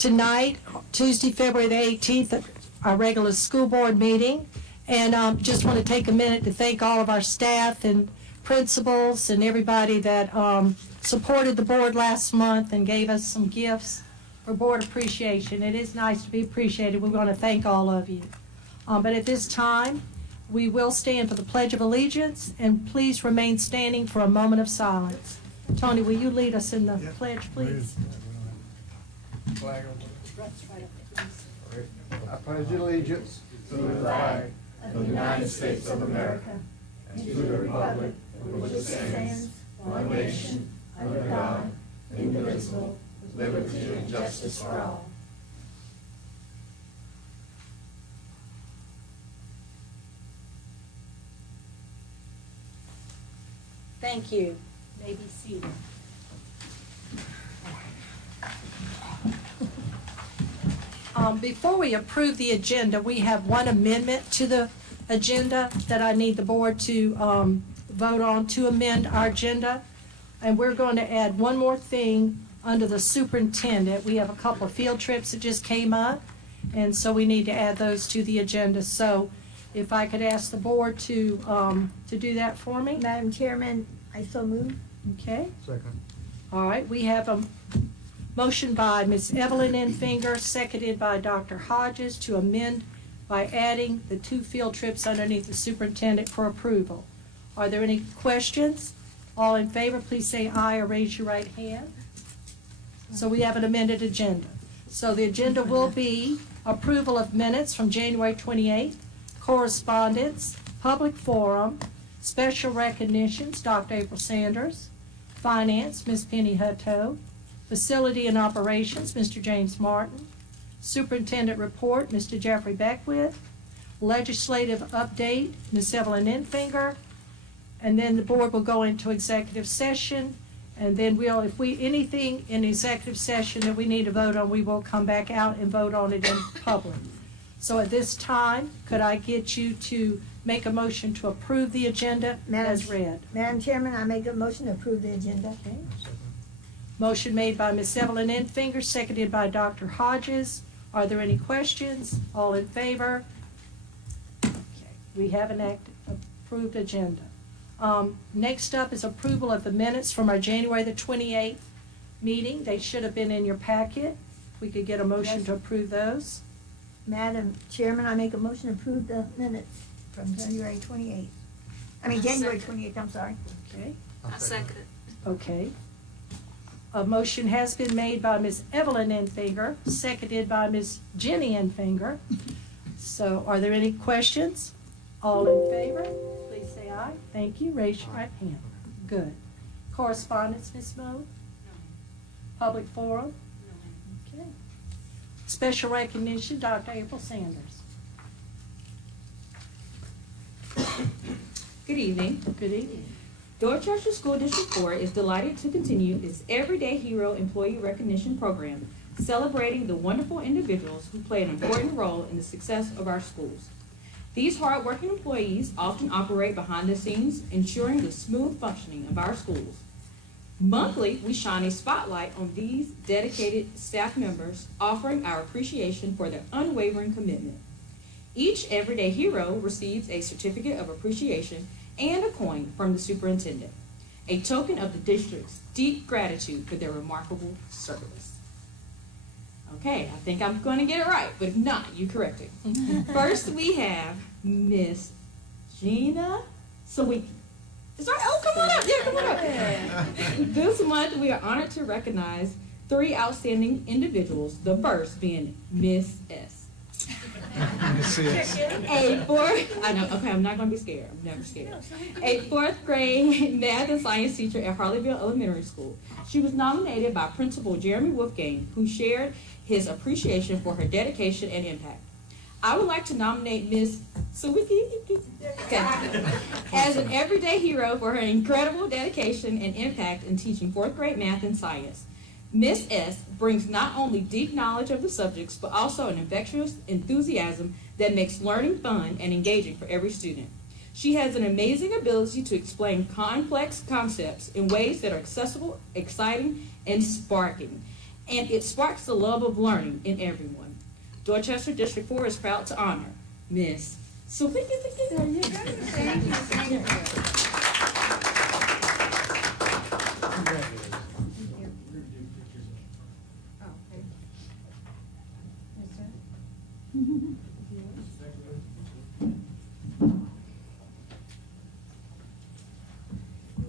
Tonight, Tuesday, February the 18th, our regular school board meeting. And just want to take a minute to thank all of our staff and principals and everybody that supported the board last month and gave us some gifts for board appreciation. It is nice to be appreciated. We want to thank all of you. But at this time, we will stand for the Pledge of Allegiance, and please remain standing for a moment of silence. Tony, will you lead us in the pledge, please? Flag I pledge allegiance to the flag of the United States of America and to the republic for which it stands, one nation, under God, indivisible, with liberty and justice for all. Thank you. You may be seated. Before we approve the agenda, we have one amendment to the agenda that I need the board to vote on to amend our agenda. And we're going to add one more thing under the superintendent. We have a couple of field trips that just came up, and so we need to add those to the agenda. So if I could ask the board to do that for me. Madam Chairman, I so move. Okay. Second. All right, we have a motion by Ms. Evelyn Enfinger, seconded by Dr. Hodges, to amend by adding the 2 field trips underneath the superintendent for approval. Are there any questions? All in favor, please say aye or raise your right hand. So we have an amended agenda. So the agenda will be approval of minutes from January 28th, correspondence, public forum, special recognitions, Dr. April Sanders, finance, Ms. Penny Hutto, facility and operations, Mr. James Martin, superintendent report, Mr. Jeffrey Beckwith, legislative update, Ms. Evelyn Enfinger, and then the board will go into executive session, and then we'll, if we, anything in executive session that we need to vote on, we will come back out and vote on it in public. So at this time, could I get you to make a motion to approve the agenda as read? Madam Chairman, I make a motion to approve the agenda. Okay. Motion made by Ms. Evelyn Enfinger, seconded by Dr. Hodges. Are there any questions? All in favor? Okay. We have an approved agenda. Next up is approval of the minutes from our January the 28th meeting. They should have been in your packet. We could get a motion to approve those. Madam Chairman, I make a motion to approve the minutes from January 28th. January 28th, I'm sorry. Okay. I second it. Okay. A motion has been made by Ms. Evelyn Enfinger, seconded by Ms. Jenny Enfinger. So are there any questions? All in favor, please say aye. Thank you. Raise your right hand. Good. Correspondence, Ms. Moe? Public forum? Okay. Special recognition, Dr. April Sanders. Good evening. Good evening. Dorchester School District 4 is delighted to continue its Everyday Hero Employee Recognition Program, celebrating the wonderful individuals who play an important role in the success of our schools. These hard-working employees often operate behind the scenes, ensuring the smooth functioning of our schools. Monthly, we shine a spotlight on these dedicated staff members, offering our appreciation for their unwavering commitment. Each Everyday Hero receives a certificate of appreciation and a coin from the superintendent, a token of the district's deep gratitude for their remarkable service. Okay, I think I'm going to get it right, but if not, you correct it. First, we have Miss Gina Sawicki. Is that, oh, come on up. Yeah, come on up. This month, we are honored to recognize 3 outstanding individuals, the first being Miss S. A fourth, I know, okay, I'm not going to be scared. I'm never scared. A 4th grade math and science teacher at Harleyville Elementary School. She was nominated by Principal Jeremy Wolfgang, who shared his appreciation for her dedication and impact. I would like to nominate Ms. Sawicki as an everyday hero for her incredible dedication and impact in teaching 4th grade math and science. Ms. S. brings not only deep knowledge of the subjects, but also an infectious enthusiasm that makes learning fun and engaging for every student. She has an amazing ability to explain complex concepts in ways that are accessible, exciting, and sparking. and it sparks the love of learning in everyone. Dorchester District 4 is proud to honor Miss Sylvia.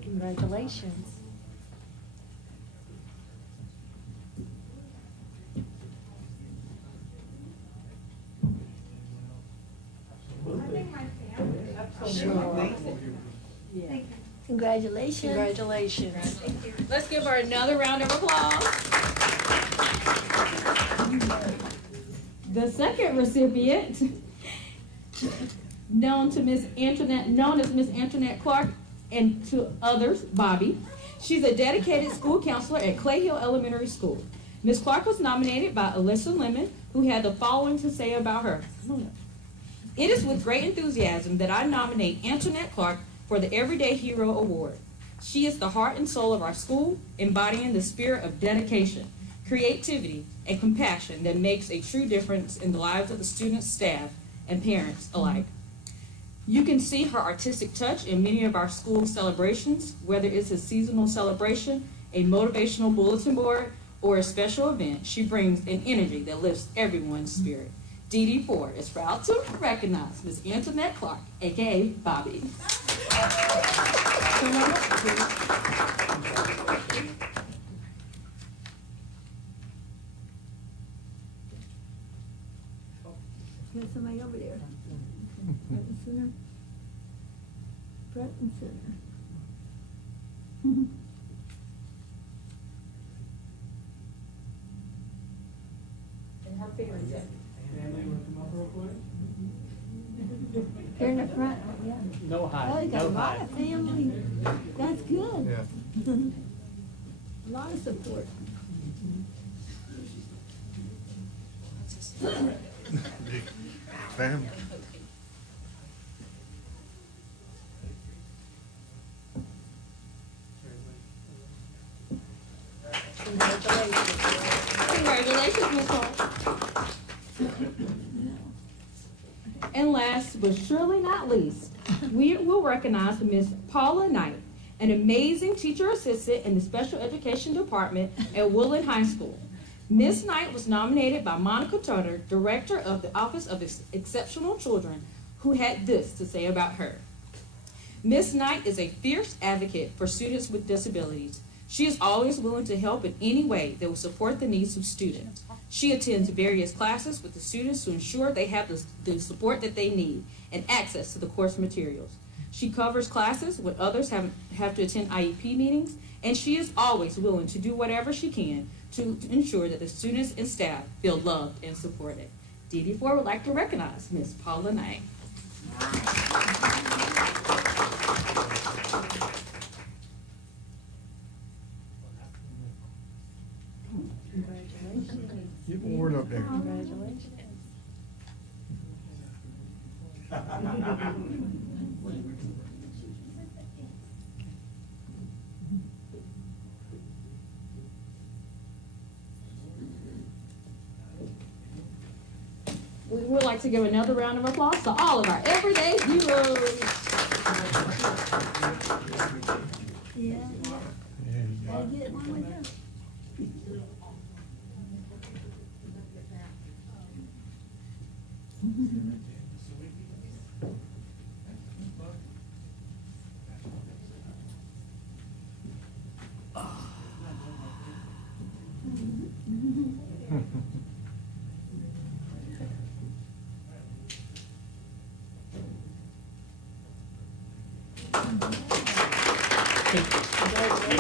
Congratulations. Congratulations. Congratulations. Let's give her another round of applause. The second recipient, known as Miss Antoinette Clark, and to others, Bobby. She's a dedicated school counselor at Clay Hill Elementary School. Ms. Clark was nominated by Alyssa Lemon, who had the following to say about her. It is with great enthusiasm that I nominate Antoinette Clark for the Everyday Hero Award. She is the heart and soul of our school, embodying the spirit of dedication, creativity, and compassion that makes a true difference in the lives of the students, staff, and parents alike. You can see her artistic touch in many of our school celebrations, whether it's a seasonal celebration, a motivational bulletin board, or a special event. She brings an energy that lifts everyone's spirit. DD4 is proud to recognize Ms. Antoinette Clark, aka Bobby. Got somebody over there. Front and center. Front and center. And her favorite is Family, want to come up real quick? Here in the front, yeah. No Oh, hide, you got a no lot hide. of family. That's good. Yeah. A lot of support. Family. Congratulations, Ms. Clark. And last but surely not least, we will recognize Ms. Paula Knight, an amazing teacher assistant in the special education department at Woodland High School. Ms. Knight was nominated by Monica Turner, director of the Office of Exceptional Children, who had this to say about her. Ms. Knight is a fierce advocate for students with disabilities. She is always willing to help in any way that will support the needs of students. She attends various classes with the students to ensure they have the support that they need and access to the course materials. She covers classes when others have to attend IEP meetings, and she is always willing to do whatever she can to ensure that the students and staff feel loved and supported. DD4 would like to recognize Ms. Paula Knight. Get the word up there. Congratulations. We would like to give another round of applause to all of our everyday heroes. Yeah, gotta get one with them.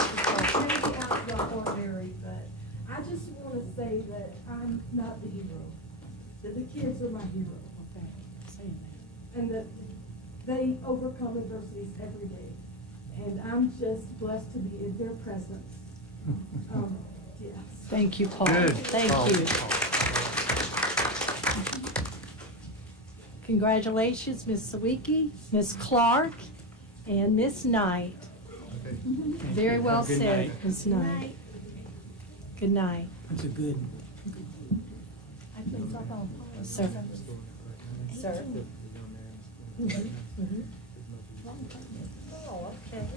Out the ordinary, but I just want to say that I'm not the hero, that the kids are my hero, Okay, saying that. and that they overcome adversities every day. And I'm just blessed to be in their presence. Yes. Thank you, Paul. Good. Thank Paul. you. Congratulations, Ms. Sawicki, Ms. Clark, and Ms. Knight. Okay. Very well Good said, night. Ms. Knight. Good night. That's a good. Sir. Sir. Oh, okay.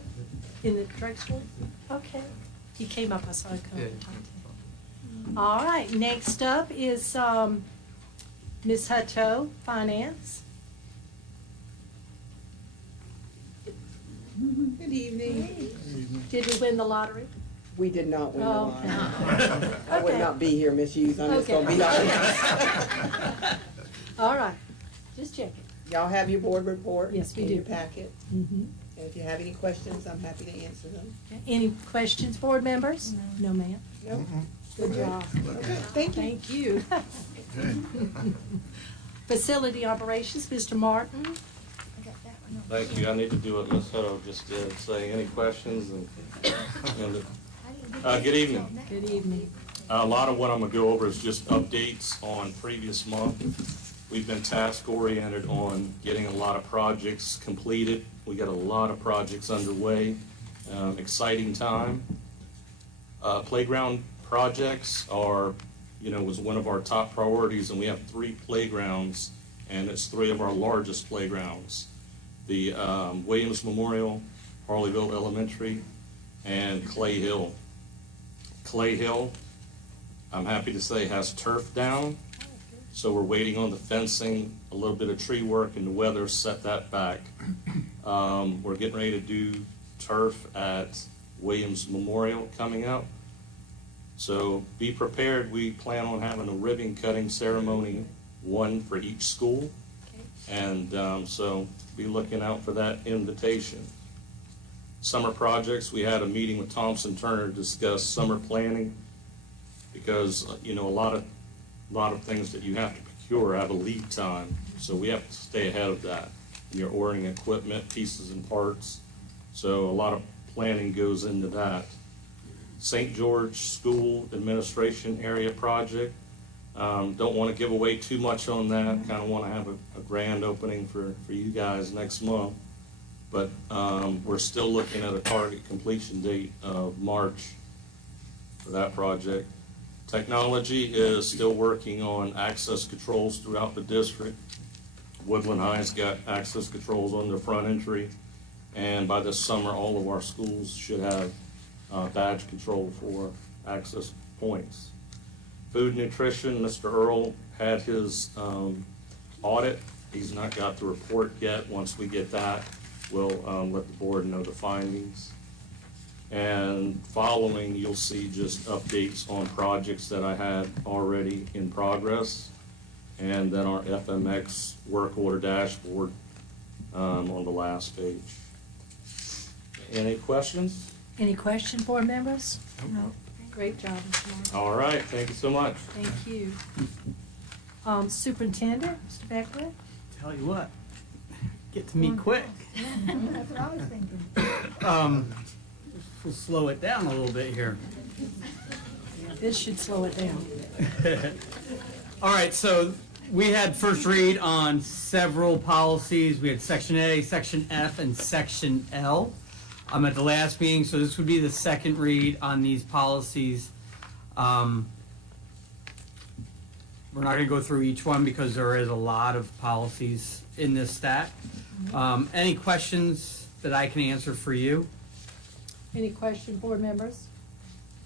In the drugstore? Okay. He came up, I saw him come. All right, next up is Ms. Hutto, Finance. Good evening. Did we win the lottery? We did not win the Oh, lottery. okay. I would Okay. not be here, Miss Hughes. I'm just gonna be honest. All right, just checking. Y'all have your board report? Yes, we in do. your packet. Mhm. And if you have any questions, I'm happy to answer them. Any questions, board members? No, ma'am. No? Good job. Okay, thank you. Thank you. Facility operations, Mr. Martin. Thank you. I need to do what Ms. Hutto just did, say any questions and good evening. Good evening. A lot of what I'm gonna go over is just updates on previous month. We've been task oriented on getting a lot of projects completed. We got a lot of projects underway. Exciting time. Playground projects are, was one of our top priorities, and we have 3 playgrounds, and it's 3 of our largest playgrounds. The Williams Memorial, Harleyville Elementary, and Clay Hill. Clay Hill, I'm happy to say, has turf down, so we're waiting on the fencing, a little bit of tree work, and the weather set that back. We're getting ready to do turf at Williams Memorial coming up. So be prepared. We plan on having a ribbon cutting ceremony, 1 for each school. And so be looking out for that invitation. Summer projects, we had a meeting with Thompson Turner to discuss summer planning because, a lot of things that you have to procure have a lead time. So we have to stay ahead of that. You're ordering equipment, pieces and parts. So a lot of planning goes into that. St. George School Administration Area Project. Don't want to give away too much on that. Kind of want to have a grand opening for you guys next month. But we're still looking at a target completion date of March for that project. Technology is still working on access controls throughout the district. Woodland High's got access controls on their front entry. And by this summer, all of our schools should have badge control for access points. Food nutrition, Mr. Earl had his audit. He's not got the report yet. Once we get that, we'll let the board know the findings. And following, you'll see just updates on projects that I had already in progress. And then our FMX work order dashboard on the last page. Any questions? Any questions, board members? No. Great job, Mr. Martin. All right, thank you so much. Thank you. Superintendent, Mr. Beckwith? Tell you what, get to me quick. That's what I was thinking. We'll slow it down a little bit here. This should slow it down. All right, so we had first read on several policies. We had Section A, Section F, and Section L. I'm at the last meeting, so this would be the second read on these policies. We're not going to go through each one because there is a lot of policies in this stack. Any questions that I can answer for you? Any question, board members?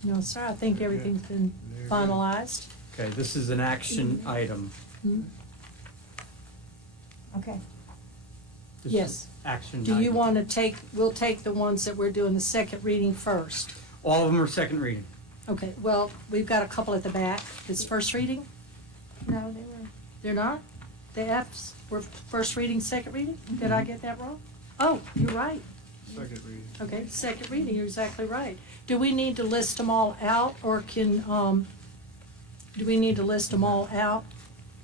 No, sir, I think everything's been finalized. Okay, this is an action item. Hmm? Okay. This Yes. is action Do you item. want to take, we'll take the ones that we're doing the second reading first. All of them are second reading. Okay, well, we've got a couple at the back. It's first reading? No, they were. They're not? The Fs were first reading, second reading? Did I get that wrong? Oh, you're right. Second reading. Okay, second reading, you're exactly right. Do we need to list them all out, or can, do we need to list them all out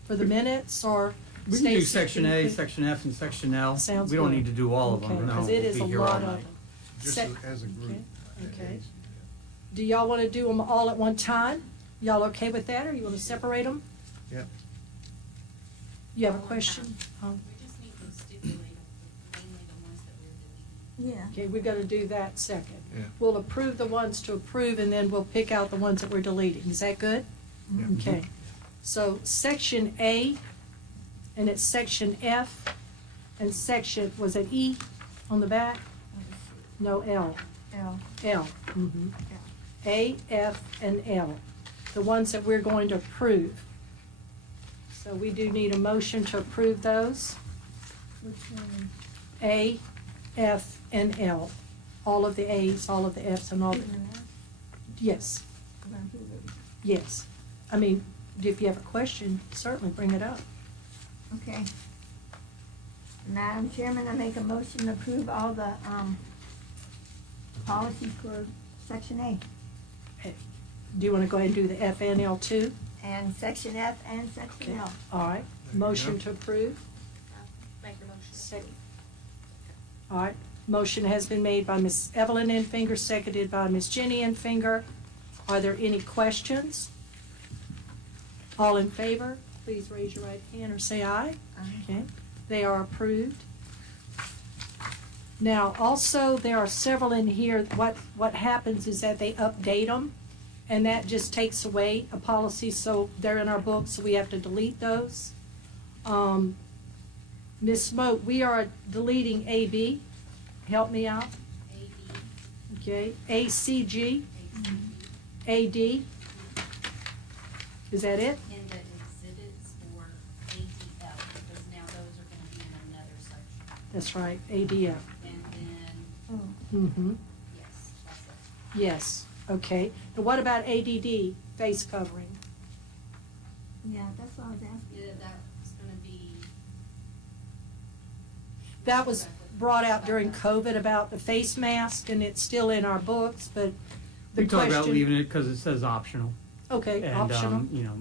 for the minutes, or? We can do Stacy, Section can A, you- Section F, and Section L. Sounds We don't good. need to do all of them, Okay, no. because it we'll is be a here all lot of night. them. Just Sec- as a group. Okay. Do y'all want to do them all at one time? Y'all okay with that, or you want to separate them? Yep. You have a question? We just need to stipulate mainly the ones that we're Yeah. Okay, we gotta do that second. Yeah. We'll approve the ones to approve, and then we'll pick out the ones that we're deleting. Is that good? Okay. So section A, and it's section F, and section, was it E on the back? No, L. L. L. Mhm. A, F, and L, the ones that we're going to approve. So we do need a motion to approve those. Which one? A, F, and L. All of the A's, all of the F's, and all the, yes, yes. I mean, if you have a question, certainly bring it up. Okay. Madam Chairman, I make a motion to approve all the, policies for section A, Do you want to go ahead and do the F and L too? and section F, and section Okay. L. All right, motion to approve. Make the motion. Second. All right, motion has been made by Ms. Evelyn Enfinger, seconded by Ms. Jenny Enfinger. Are there any questions? All in favor, please raise your right hand or say aye. Okay, they are approved. Now, also, there are several in here, what happens is that they update them, and that just takes away a policy, so they're in our books, so we have to delete those. Ms. Smoke, we are deleting AB, help me out, okay, ACG, AD, is that it? In the exhibits for ADF, because now those are gonna be in another section. That's right, ADF. And then, Oh, Mm-hmm, yes, that's it. yes, okay. And what about ADD, face covering? yeah, that's what I was asking. Yeah, that's gonna be. That was brought out during COVID about the face mask, and it's still in our books, but the We talked about question. leaving it because it says optional. Okay, And, optional, you know,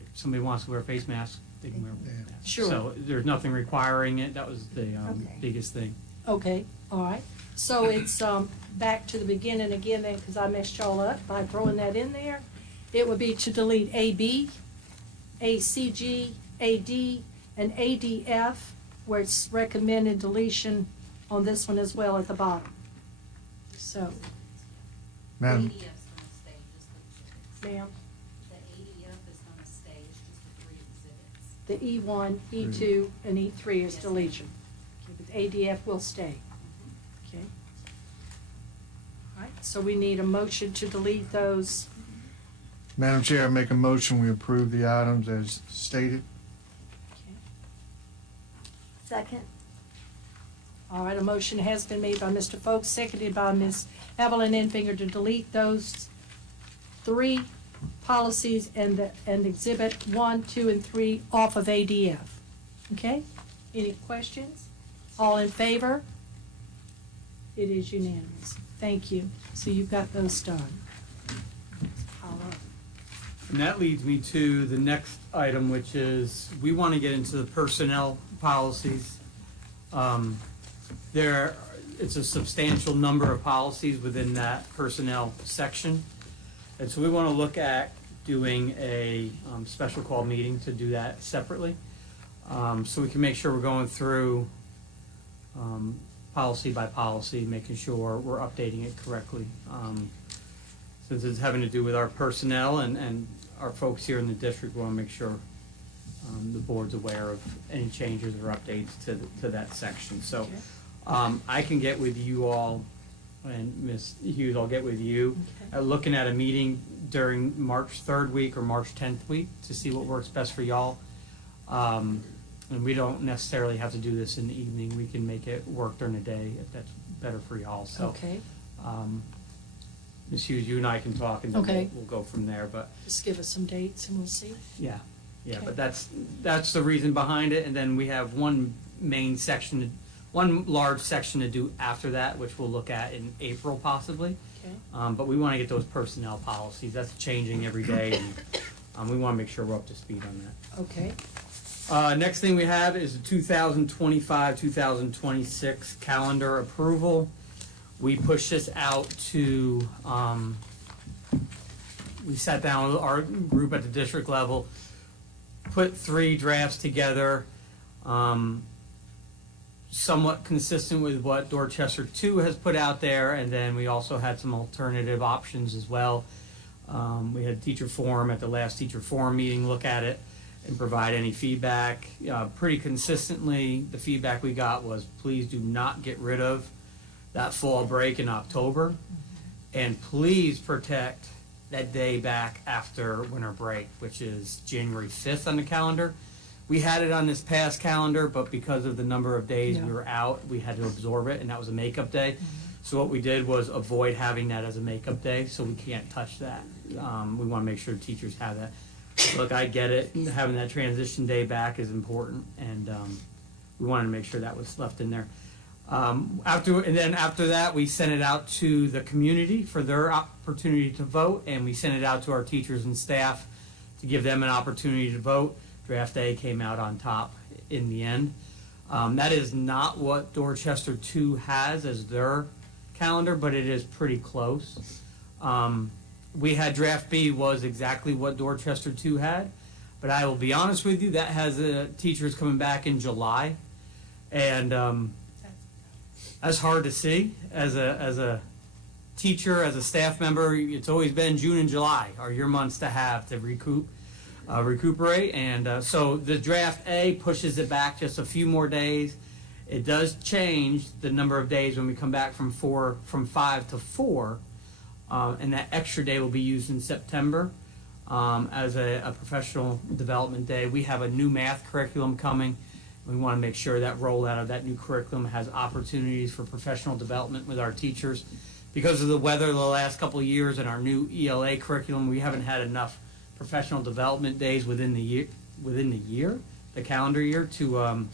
if somebody wants to wear a face mask, they can wear a Yeah. mask. Sure. So there's nothing requiring it. That was the Okay. biggest thing. okay, all right. So it's, back to the beginning again then, because I messed y'all up by throwing that in there. It would be to delete AB, ACG, AD, and ADF, where it's recommended deletion on this one as well at the bottom. So, Madam, ADF's gonna stay, just the exhibits. ma'am, The ADF is gonna stay, it's just the 3 exhibits. the E1, E2, and E3 is Yes, deletion. Okay, but ADF will stay. Okay. All right, so we need a motion to delete those. Madam Chair, I make a motion, we approve the items as stated. Okay. Second, All right, a motion has been made by Mr. Folks, seconded by Ms. Evelyn Enfinger to delete those 3 policies and exhibit 1, 2, and 3 off of ADF. Okay? Any questions? All in favor? It is unanimous. Thank you. So you've got those done. All right. And that leads me to the next item, which is, we want to get into the personnel policies. It's a substantial number of policies within that personnel section. And so we want to look at doing a special call meeting to do that separately. So we can make sure we're going through policy by policy, making sure we're updating it correctly. Since it's having to do with our personnel and our folks here in the district, we want to make sure the board's aware of any changes or updates to that section. So I can get with you all, and Ms. Hughes, I'll get with you, looking at a meeting during March 3rd week or March 10th week to see what works best for y'all. And we don't necessarily have to do this in the evening. We can make it work during the day if that's better for y'all. So, Okay, Ms. Hughes, you and I can talk and then Okay. we'll go from there. But just give us some dates and we'll see. yeah, Okay. but that's the reason behind it. And then we have one main section, one large section to do after that, which we'll look at in April possibly. Okay, But we want to get those personnel policies. That's changing every day, and we want to make sure we're up to speed on that. okay, Next thing we have is the 2025-2026 calendar approval. We pushed this out to, we sat down with our group at the district level, put 3 drafts together. somewhat consistent with what Dorchester 2 has put out there, and then we also had some alternative options as well. We had teacher forum at the last teacher forum meeting look at it and provide any feedback. Pretty consistently, the feedback we got was, please do not get rid of that fall break in October, and please protect that day back after winter break, which is January 5th on the calendar. We had it on this past calendar, but because of the number of days we were out, we had to absorb it, and that was a makeup day. So what we did was avoid having that as a makeup day, so we can't touch that. We want to make sure teachers have that. Look, I get it. Having that transition day back is important, and we wanted to make sure that was left in there. After that, we sent it out to the community for their opportunity to vote, and we sent it out to our teachers and staff to give them an opportunity to vote. Draft A came out on top in the end. That is not what Dorchester 2 has as their calendar, but it is pretty close. We had Draft B was exactly what Dorchester 2 had, but I will be honest with you, that has teachers coming back in July, and that's hard to see as a teacher, as a staff member. It's always been June and July are your months to have to recuperate, and so the Draft A pushes it back just a few more days. It does change the number of days when we come back from 5 to 4, and that extra day will be used in September as a professional development day. We have a new math curriculum coming. We want to make sure that rollout of that new curriculum has opportunities for professional development with our teachers. Because of the weather the last couple of years and our new ELA curriculum, we haven't had enough professional development days within the year, the calendar year, to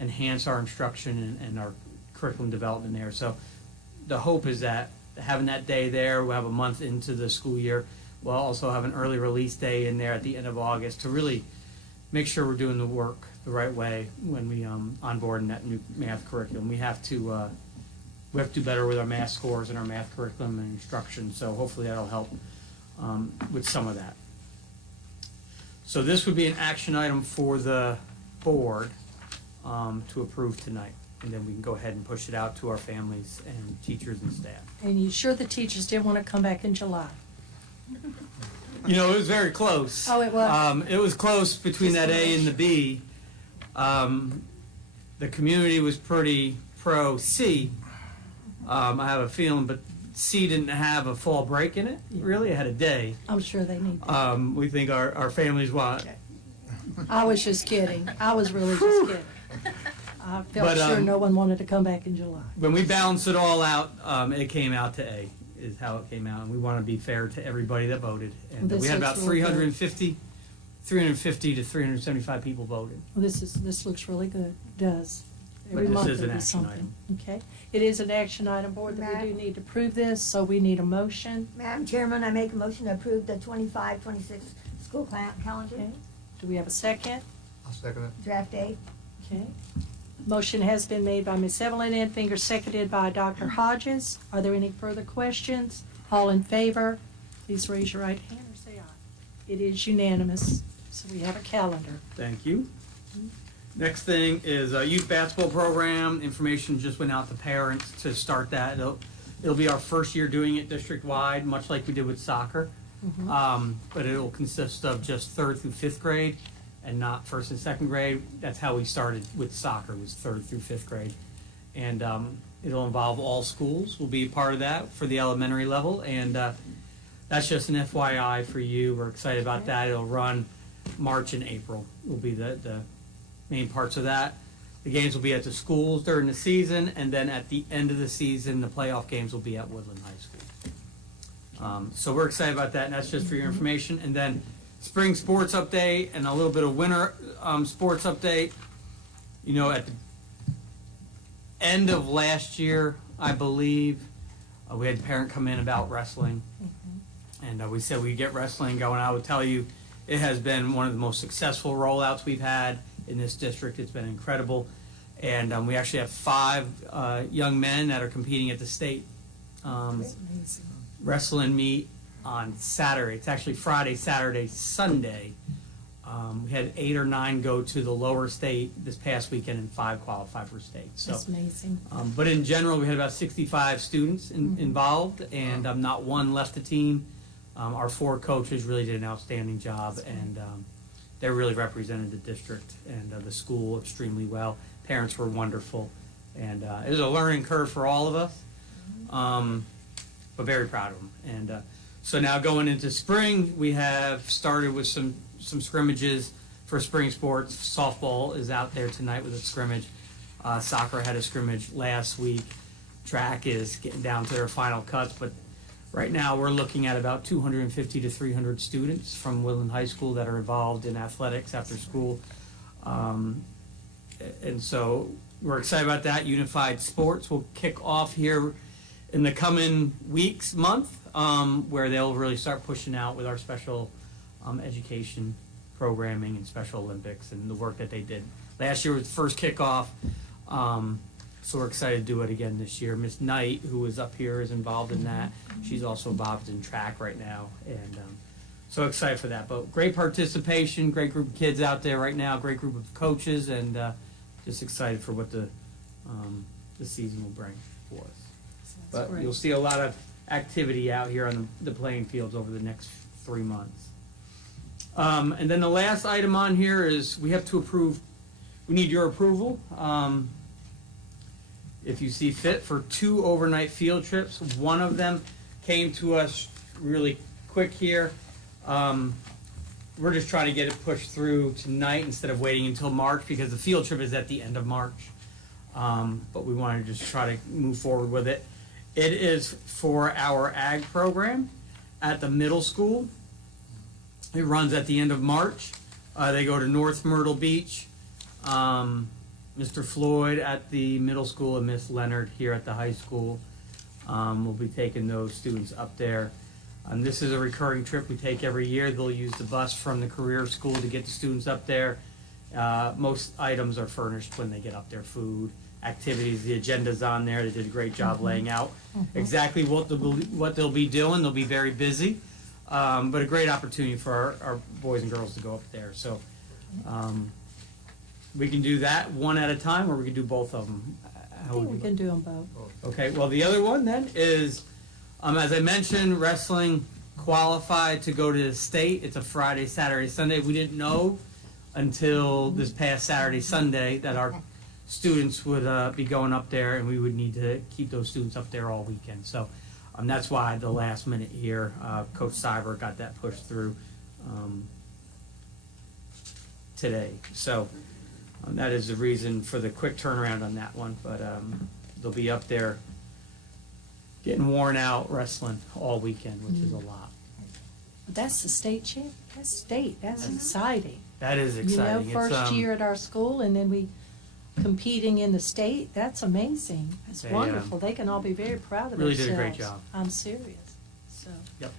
enhance our instruction and our curriculum development there. So the hope is that having that day there, we'll have a month into the school year. We'll also have an early release day in there at the end of August to really make sure we're doing the work the right way when we onboard in that new math curriculum. We have to do better with our math scores and our math curriculum and instruction. So hopefully that'll help with some of that. So this would be an action item for the board to approve tonight, and then we can go ahead and push it out to our families and teachers and staff. And you sure the teachers didn't want to come back in July? You know, it was very close. Oh, it was? It was close between that A and the B. The community was pretty pro C. I have a feeling, but C didn't have a fall break in it, really. It had a day. I'm sure they need that. We think our families want. Okay. I was just kidding. I was really just kidding. I felt sure no one wanted to come back in July. When we balanced it all out, it came out to A, is how it came out. And we want to be fair to everybody that voted. And This we had looks about really good. 350 to 375 people voted. Well, this looks really good. It does. But Every this month is an there'll be action something. Okay. It is an action item, board, that we do need to approve this, so we need a motion. Madam Chairman, I make a motion to approve the 25-26 school calendar, Okay. Do we have a second? I'll second it. Draft A. Okay. Motion has been made by Ms. Evelyn Enfinger, seconded by Dr. Hodges. Are there any further questions? All in favor, please raise your right hand or say aye. It is unanimous, so we have a calendar. Thank you. Next thing is a youth basketball program. Information just went out to parents to start that. It'll be our first year doing it district-wide, much like we did with soccer. But it'll consist of just 3rd through 5th grade and not 1st and 2nd grade. That's how we started with soccer, was 3rd through 5th grade. And it'll involve all schools. We'll be a part of that for the elementary level. And that's just an FYI for you. We're excited about that. It'll run March and April will be the main parts of that. The games will be at the schools during the season, and then at the end of the season, the playoff games will be at Woodland High School. So we're excited about that, and that's just for your information. And then spring sports update and a little bit of winter sports update. You know, at the end of last year, I believe, we had a parent come in about wrestling, and we said we'd get wrestling going. I would tell you, it has been one of the most successful rollouts we've had in this district. It's been incredible. And we actually have 5 young men that are competing at the state wrestling meet on Saturday. It's actually Friday, Saturday, Sunday. We had 8 or 9 go to the lower state this past weekend, and 5 qualified for state. So, That's amazing. but in general, we had about 65 students involved, and not one left the team. Our 4 coaches really did an outstanding job, and they really represented the district and the school extremely well. Parents were wonderful, and it was a learning curve for all of us, but very proud of them. And so now going into spring, we have started with some scrimmages for spring sports. Softball is out there tonight with a scrimmage. Soccer had a scrimmage last week. Track is getting down to their final cuts, but right now we're looking at about 250 to 300 students from Woodland High School that are involved in athletics after school. And so we're excited about that. Unified Sports will kick off here in the coming weeks, month, where they'll really start pushing out with our special education programming and Special Olympics and the work that they did. Last year was the first kickoff, so we're excited to do it again this year. Miss Knight, who was up here, is involved in that. She's also involved in track right now, and so excited for that. But great participation, great group of kids out there right now, great group of coaches, and just excited for what the season will bring for us. But great. you'll see a lot of activity out here on the playing fields over the next 3 months. And then the last item on here is we have to approve, we need your approval, if you see fit, for 2 overnight field trips. One of them came to us really quick here. We're just trying to get it pushed through tonight instead of waiting until March, because the field trip is at the end of March. But we wanted to just try to move forward with it. It is for our ag program at the middle school. It runs at the end of March. They go to North Myrtle Beach. Mr. Floyd at the middle school and Miss Leonard here at the high school will be taking those students up there. This is a recurring trip we take every year. They'll use the bus from the career school to get the students up there. Most items are furnished when they get up there, food, activities, the agenda's on there. They did a great job laying out exactly what they'll be doing. They'll be very busy, but a great opportunity for our boys and girls to go up there. So we can do that one at a time, or we can do both of them. I think we can do them both. Okay, well, the other one then is, as I mentioned, wrestling qualified to go to the state. It's a Friday, Saturday, Sunday. We didn't know until this past Saturday, Sunday, that our students would be going up there, and we would need to keep those students up there all weekend. So that's why the last minute here, Coach Cyber got that pushed through today. So that is the reason for the quick turnaround on that one. But they'll be up there getting worn out wrestling all weekend, which is a lot. That's the state champ. That's state. That's exciting. That is exciting. You know, first It's, year at our school, and then we competing in the state. That's amazing. That's They, wonderful. They can all be very proud of really themselves. did a great job. I'm serious. So. Yep.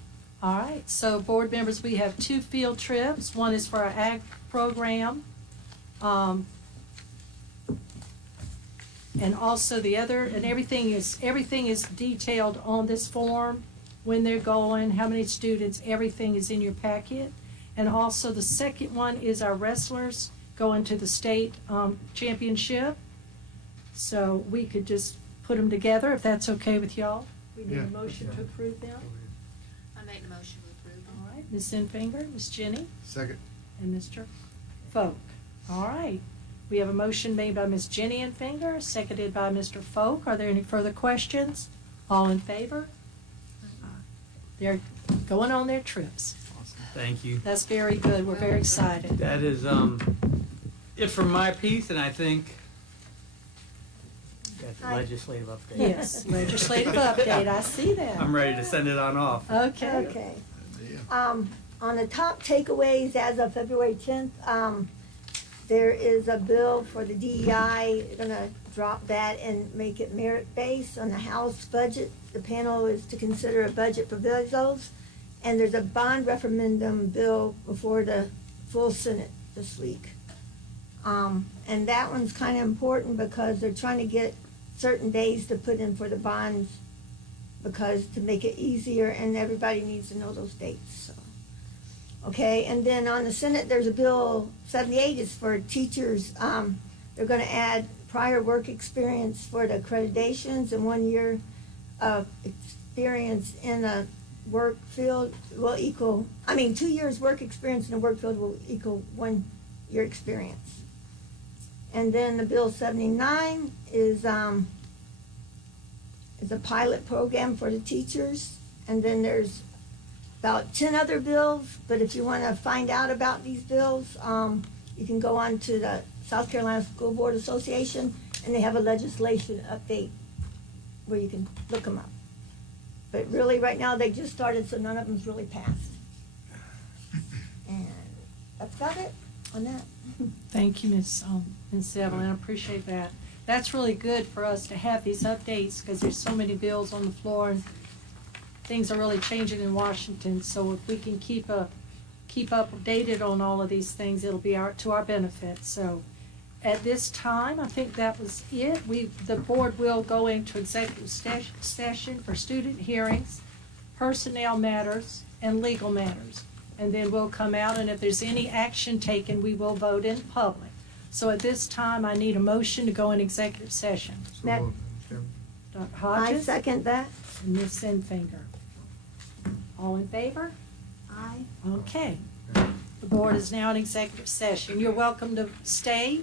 All right. So, board members, we have 2 field trips. One is for our ag program. And also the other, and everything is detailed on this form, when they're going, how many students, everything is in your packet. And also the second one is our wrestlers going to the state championship. So we could just put them together if that's okay with y'all. We need a motion to approve them. I make the motion to approve. All right, Ms. Infinger, Ms. Jenny, Second. and Mr. Folk. All right. We have a motion made by Ms. Jenny Infinger, seconded by Mr. Folk. Are there any further questions? All in favor? They're going on their trips. Awesome. Thank you. That's very good. We're very excited. That is it for my piece, and I think got the legislative update. Yes, legislative update. I see that. I'm ready to send it on off. Okay. Okay. On the top takeaways as of February 10th, there is a bill for the DEI. Gonna drop that and make it merit-based on the House budget. The panel is to consider a budget provisos. And there's a bond referendum bill before the full Senate this week. And that one's kind of important because they're trying to get certain days to put in for the bonds, because to make it easier, and everybody needs to know those dates, so. Okay, and then on the Senate, there's a bill 78 is for teachers. They're gonna add prior work experience for the accreditations and 1 year of experience in a work field will equal, 2 years work experience in a work field will equal 1 year experience. And then the bill 79 is a pilot program for the teachers. And then there's about 10 other bills, but if you want to find out about these bills, you can go on to the South Carolina School Board Association, and they have a legislation update where you can look them up. But really, right now, they just started, so none of them's really passed. And that's about it on that. Thank you, Ms. Evelyn, I appreciate that. That's really good for us to have these updates, because there's so many bills on the floor, and things are really changing in Washington, so if we can keep updated on all of these things, it'll be to our benefit. So at this time, I think that was it. The board will go into executive session for student hearings, personnel matters, and legal matters. And then we'll come out, and if there's any action taken, we will vote in public. So at this time, I need a motion to go in executive session. Matt, Dr. I Hodges second that. and Ms. Enfinger. All in favor? Aye. Okay. The board is now in executive session. You're welcome to stay